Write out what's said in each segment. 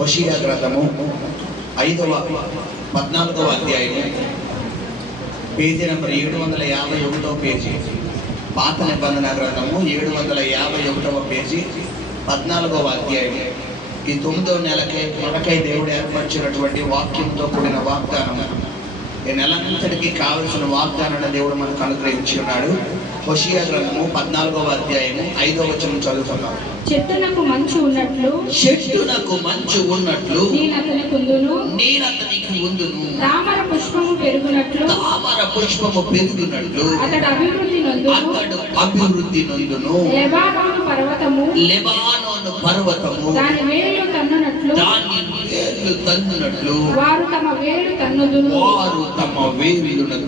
హోషేయ గ్రంథము 14వ అధ్యాయము page number 751 page. పాత నిబంధన గ్రంథము 751 పేజీ 14వ అధ్యాయం. ఈ 9వ నెలకే మనకై దేవుడు ఏర్పరిచినటువంటి వాక్యంతో కూడిన వాగ్దానం. ఈ నెలంతటికి కావలసిన వాగ్దానాన్ని దేవుడు మనకు అనుగ్రహించి ఉన్నాడు. హోషేయ గ్రంథము 14వ అధ్యాయము 5వ వచనం చదువుతున్నాం. చెట్టునకు మంచు ఉన్నట్లు నేను అతనికి ఉందును. తామర పుష్పము పెరుగునట్లు అతడు అభివృద్ధి నొందును. లెబానోను పర్వతము దాని వేళ్ళు తన్నునట్లు వారు తమ వేళ్ళు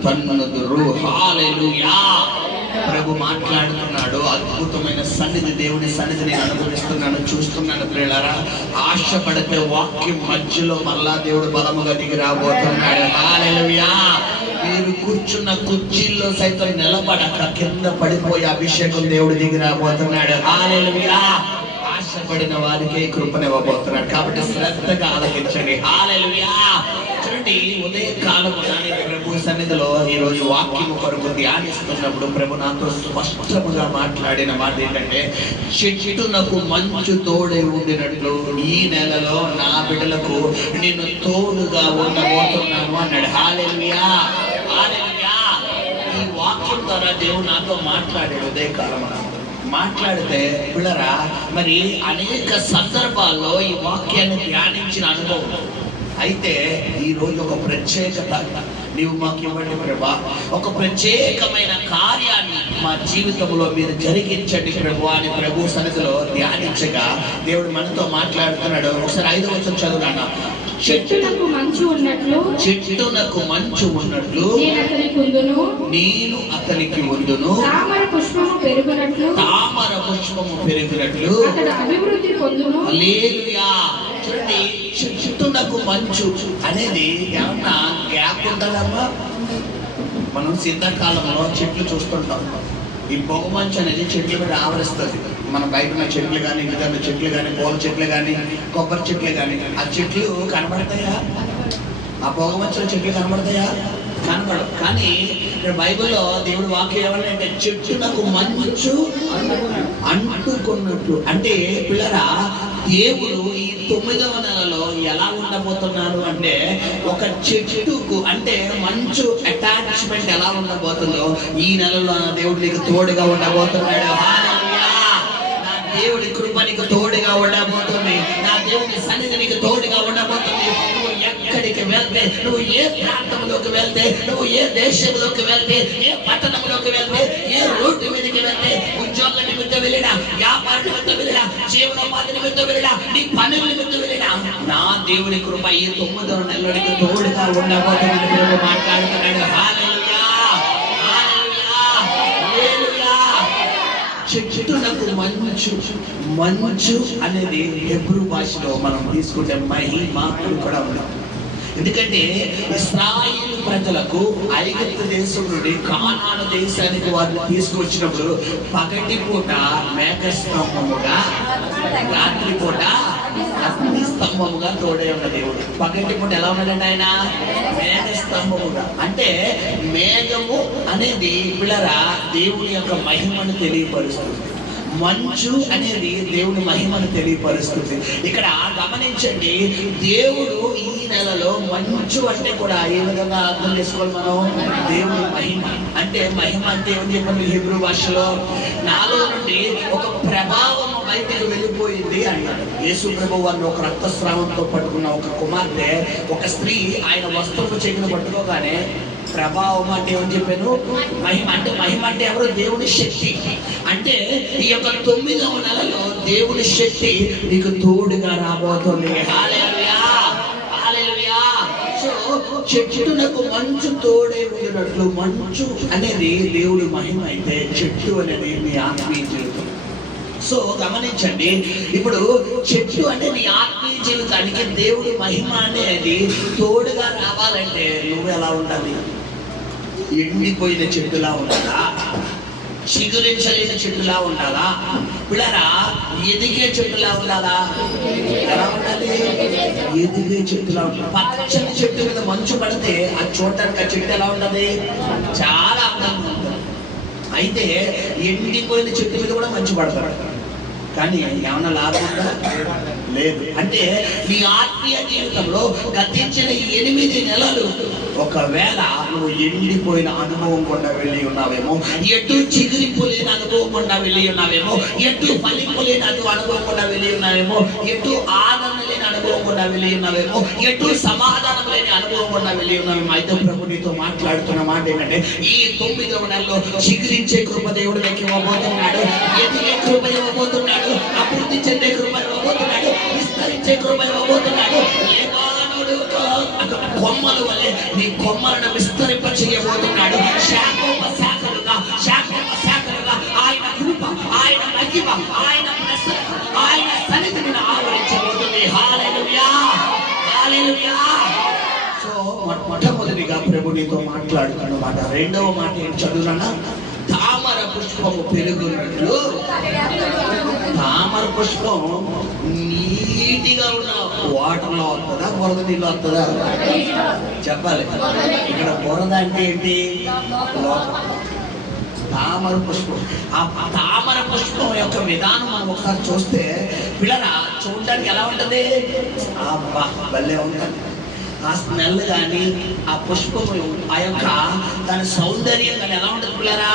తన్నుదురు. హల్లెలూయా. ప్రభు మాట్లాడుతున్నాడు. అద్భుతమైన సన్నిధి, దేవుని సన్నిధి నేను అనుభవిస్తున్నాను, చూస్తున్నాను. ప్రియులారా, ఆశపడితే వాక్యం మధ్యలో మళ్ళా దేవుడు బలముగా దిగి రాబోతున్నాడు. హల్లెలూయా. మీరు కూర్చున్న కుర్చీల్లో సైతం నిలబడక కింద పడిపోయే అభిషేకం దేవుడు దిగి రాబోతున్నాడు. హల్లెలూయా. ఆశపడిన వారికి కృపనివ్వబోతున్నాడు. కాబట్టి శ్రద్ధగా ఆలకించండి. హల్లెలూయా. చూడండి, ఉదయకాలం ప్రభు సన్నిధిలో ఈ రోజు వాక్యము కొరకు ధ్యానిస్తున్నప్పుడు ప్రభు నాతో స్పష్టముగా మాట్లాడిన మాట ఏంటంటే, చెట్టునకు మంచు తోడే ఉండినట్లు ఈ నెలలో నా బిడ్డలకు నేను తోడుగా ఉండబోతున్నాను అన్నాడు. హల్లెలూయా. హల్లెలూయా. ఈ వాక్యం ద్వారా దేవుడు నాతో మాట్లాడాడు. ఉదయకాలం మాట్లాడితే పిల్లరా, మరి అనేక సందర్భాల్లో ఈ వాక్యాన్ని ధ్యానించిన అనుభవం. అయితే ఈరోజు ఒక ప్రత్యేకత నీవు మాకు ఇవ్వండి ప్రభా. ఒక ప్రత్యేకమైన కార్యాన్ని మా జీవితంలో మీరు జరిగించండి ప్రభు అని ప్రభు సన్నిధిలో ధ్యానించగా దేవుడు మనతో మాట్లాడుతున్నాడు. ఒకసారి 5వ వచనం చదువునా. చెట్టునకు మంచు ఉన్నట్లు నేను అతనికి ఉందును. తామర పుష్పము పెరుగునట్లు అతడు అభివృద్ధి పొందును. హల్లెలూయా. చూడండి, చెట్టునకు మంచు అనేది ఏమన్నా గ్యాప్ ఉంటుందమ్మా? మనం శీతాకాలంలో చెట్లు చూస్తుంటాం. ఈ పొగ మంచు అనేది చెట్ల మీద ఆవరిస్తుంది. మన బయట ఉన్న చెట్లు కానీ, ఇంకా చెట్లు కానీ, పూల చెట్లు కానీ, కొబ్బరి చెట్లు కానీ, ఆ చెట్లు కనబడతాయా? ఆ పొగ మంచులో చెట్లు కనబడతాయా? కనబడవు. కానీ ఇక్కడ బైబిల్లో దేవుడు వాక్యం ఏమంటే, చెట్టునకు మంచు అంటుకున్నట్లు. అంటే పిల్లరా, దేవుడు ఈ 9వ నెలలో ఎలా ఉండబోతున్నాడు అంటే, ఒక చెట్టుకు అంటే మంచు అటాచ్మెంట్ ఎలా ఉండబోతుందో ఈ నెలలో దేవుడు నీకు తోడుగా ఉండబోతున్నాడు. నా దేవుడి కృప నీకు తోడుగా ఉండబోతుంది. నా దేవుడి సన్నిధి నీకు తోడుగా ఉండబోతుంది. నువ్వు ఎక్కడికి వెళ్తే, నువ్వు ఏ ప్రాంతంలోకి వెళ్తే, నువ్వు ఏ దేశంలోకి వెళ్తే, ఏ పట్టణంలోకి వెళ్తే, ఏ రోడ్డు మీదకి వెళ్తే, ఉద్యోగ నిమిత్తం వెళ్ళినా, వ్యాపార నిమిత్తం వెళ్ళినా, జీవనోపాధి నిమిత్తం వెళ్ళినా, నీ పనుల నిమిత్తం వెళ్ళినా, నా దేవుని కృప ఈ 9వ నెలలోనికి తోడుగా ఉండబోతుంది మాట్లాడుతున్నాడు. హల్లెలూయా. హల్లెలూయా. హల్లెలూయా. చెట్టునకు మంచు అనేది హెబ్రూ భాషలో మనం తీసుకుంటే మహిమ అని కూడా ఉన్నాం. ఎందుకంటే ఇశ్రాయేలు ప్రజలకు ఐగుప్తు దేశం నుండి కానాను దేశానికి వారిని తీసుకువచ్చినప్పుడు పగటి పూట మేఘస్తంభముగా, రాత్రి పూట అగ్ని స్తంభముగా తోడే ఉన్న దేవుడు. పగటి పూట ఎలా ఉన్నాడంటే ఆయన మేఘస్తంభముగా. అంటే మేఘము అనేది పిల్లరా దేవుని యొక్క మహిమను తెలియపరుస్తుంది. మంచు అనేది దేవుని మహిమను తెలియపరుస్తుంది. ఇక్కడ గమనించండి, దేవుడు ఈ నెలలో మంచు అంటే కూడా ఏ విధంగా అర్థం చేసుకోవాలి మనం? దేవుని మహిమ అంటే, మహిమ అంటే ఏమని చెప్పండి హెబ్రూ భాషలో? నాలో నుండి ఒక ప్రభావం బయటకు వెళ్ళిపోయింది అన్నాడు. యేసు ప్రభువు వారిని ఒక రక్తస్రావంతో పట్టుకున్న ఒక కుమార్తె, ఒక స్త్రీ ఆయన వస్త్రపు చెక్కును పట్టుకోగానే ప్రభావం అంటే ఏమని చెప్పాను? మహిమ. అంటే మహిమ అంటే ఎవరు? దేవుని శక్తి. అంటే ఈ యొక్క 9వ నెలలో దేవుని శక్తి నీకు తోడుగా రాబోతుంది. హల్లెలూయా. హల్లెలూయా. సో చెట్టునకు మంచు తోడే ఉండినట్లు, మంచు అనేది దేవుడి మహిమ అయితే చెట్టు అనేది మీ ఆత్మీయ జీవితం. సో గమనించండి, ఇప్పుడు చెట్టు అంటే నీ ఆత్మీయ జీవితానికి దేవుడి మహిమ అనేది తోడుగా రావాలంటే నువ్వు ఎలా ఉండాలి? ఎండిపోయిన చెట్టులా ఉండాలా? చిగురించలేని చెట్టులా ఉండాలా? పిల్లరా, ఎదిగే చెట్టులా ఉండాలా? ఎలా ఉండాలి? ఎదిగే చెట్టులా ఉంటుంది. పచ్చని చెట్టు మీద మంచు పడితే అది చూడటానికి ఆ చెట్టు ఎలా ఉన్నది, చాలా అందంగా ఉంటుంది. అయితే ఎండిపోయిన చెట్టు మీద కూడా మంచు పడతాడు, కానీ ఏమన్నా లాభం ఉందా? లేదు. అంటే నీ ఆత్మీయ జీవితంలో గతించిన 8 నెలలు ఒకవేళ నువ్వు ఎండిపోయిన అనుభవం గుండా వెళ్ళి ఉన్నావేమో, ఎటు చిగురింపు లేని అనుభవం గుండా వెళ్ళి ఉన్నావేమో, ఎటు ఫలింపు లేని అనుభవం గుండా వెళ్ళి ఉన్నావేమో, ఎటు ఆదరణ లేని అనుభవం గుండా వెళ్ళి ఉన్నావేమో, ఎటు సమాధానం లేని అనుభవం గుండా వెళ్ళి ఉన్నావేమో. అయితే ప్రభు నీతో మాట్లాడుతున్న మాట ఏంటంటే, ఈ 9వ నెలలో చిగురించే కృప దేవుడు నీకు ఇవ్వబోతున్నాడు, ఎదిగే కృప ఇవ్వబోతున్నాడు, అభివృద్ధి చెందే కృప ఇవ్వబోతున్నాడు, విస్తరించే కృప ఇవ్వబోతున్నాడు. లేవానుడు కొమ్మల వలె నీ కొమ్మలను విస్తరింప చేయబోతున్నాడు. శాఖోపశాఖలుగా ఆయన కృప, ఆయన మహిమ, ఆయన ప్రసన్న, ఆయన సన్నిధిని ఆవరించబోతుంది. హల్లెలూయా, హల్లెలూయా. సో మొట్టమొదటిగా ప్రభు నీతో మాట్లాడుతున్న మాట. రెండవ మాట ఏంటి చదువునా? తామర పుష్పము పెరుగున్నట్లు. తామర పుష్పం నీటిగా ఉన్న వాటర్లో వస్తుందా, బురద నీళ్ళు వస్తుందా? చెప్పాలి. ఇక్కడ బురద అంటే ఏంటి? తామర పుష్పం. ఆ తామర పుష్పం యొక్క విధానం మనం ఒకసారి చూస్తే పిల్లరా చూడడానికి ఎలా ఉంటుంది? అబ్బా భలే ఉంటుంది. ఆ స్మెల్ కానీ, ఆ పుష్పం, ఆ యొక్క దాని సౌందర్యం కానీ ఎలా ఉంటుంది పిల్లరా?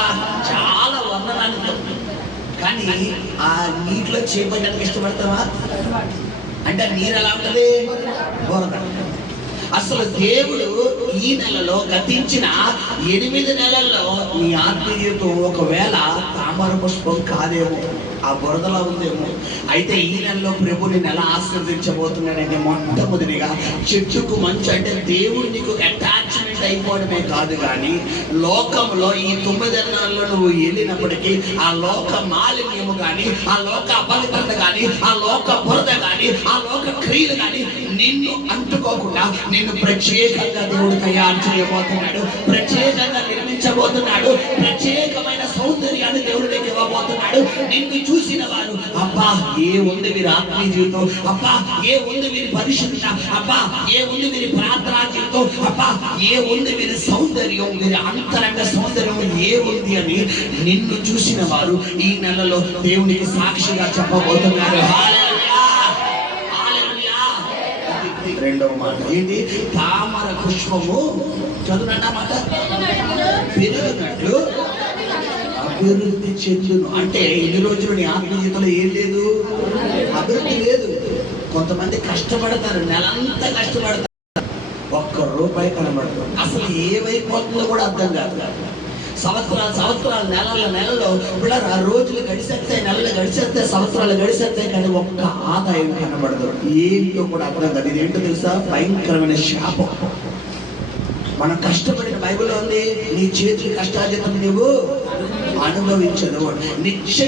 చాలా వర్ణనాన్ని. కానీ ఆ నీటిలో చేపట్టడానికి ఇష్టపడతావా? అంటే నీరు ఎలా ఉంటుంది? బురద. అసలు దేవుడు ఈ నెలలో గతించిన 8 నెలల్లో నీ ఆత్మీయతో ఒకవేళ తామర పుష్పం కాదేమో, ఆ బురదలో ఉందేమో. అయితే ఈ నెలలో ప్రభు నేను ఎలా ఆశీర్వదించబోతున్నాడంటే, మొట్టమొదటిగా చెట్టుకు మంచు అంటే దేవుడు నీకు అటాచ్మెంట్ అయిపోవడమే కాదు, కానీ లోకంలో ఈ 9 నెలల్లో నువ్వు వెళ్ళినప్పటికీ ఆ లోక మాలిన్యము కానీ, ఆ లోక అపవిత్రత కానీ, ఆ లోక బురద కానీ, ఆ లోక క్రియలు కానీ నిన్ను అంటుకోకుండా నిన్ను ప్రత్యేకంగా దేవుడు తయారు చేయబోతున్నాడు, ప్రత్యేకంగా నిర్మించబోతున్నాడు, ప్రత్యేకమైన సౌందర్యాన్ని దేవుడు నీకు ఇవ్వబోతున్నాడు. నిన్ను చూసిన వారు అబ్బా ఏ ఉంది వీరి ఆత్మీయ జీవితం, అబ్బా ఏ ఉంది వీరి పరిశుద్ధత, అబ్బా ఏ ఉంది వీరి ప్రార్థనా జీవితం, అబ్బా ఏ ఉంది వీరి సౌందర్యం, వీరి అంతరంగ సౌందర్యం ఏ ఉంది అని నిన్ను చూసిన వారు ఈ నెలలో దేవునికి సాక్షిగా చెప్పబోతున్నారు. హల్లెలూయా, హల్లెలూయా. రెండవ మాట ఏంటి? తామర పుష్పము చదువునన్నమాట పెరిగినట్లు అభివృద్ధి చెందును. అంటే ఇన్ని రోజులు నీ ఆత్మీయ జీవితంలో ఏం లేదు, అభివృద్ధి లేదు. కొంతమంది కష్టపడతారు, నెలంతా కష్టపడతారు, ₹1 కనబడదు. అసలు ఏమైపోతుందో కూడా అర్థం కాదు. సంవత్సరాలు నెలల్లో పిల్లలు ఆ రోజులు గడిచేస్తాయి, నెలలు గడిచేస్తాయి, సంవత్సరాలు గడిచేస్తాయి, కానీ ఒక్క ఆదాయం కనబడదు. ఏంటో కూడా అర్థం కాదు. ఇదేంటో తెలుసా? భయంకరమైన శాపం. మనం కష్టపడిన బైబిల్లో ఉంది, నీ చేతులు కష్టార్జితం నువ్వు అనుభవించదు. నిశ్చయం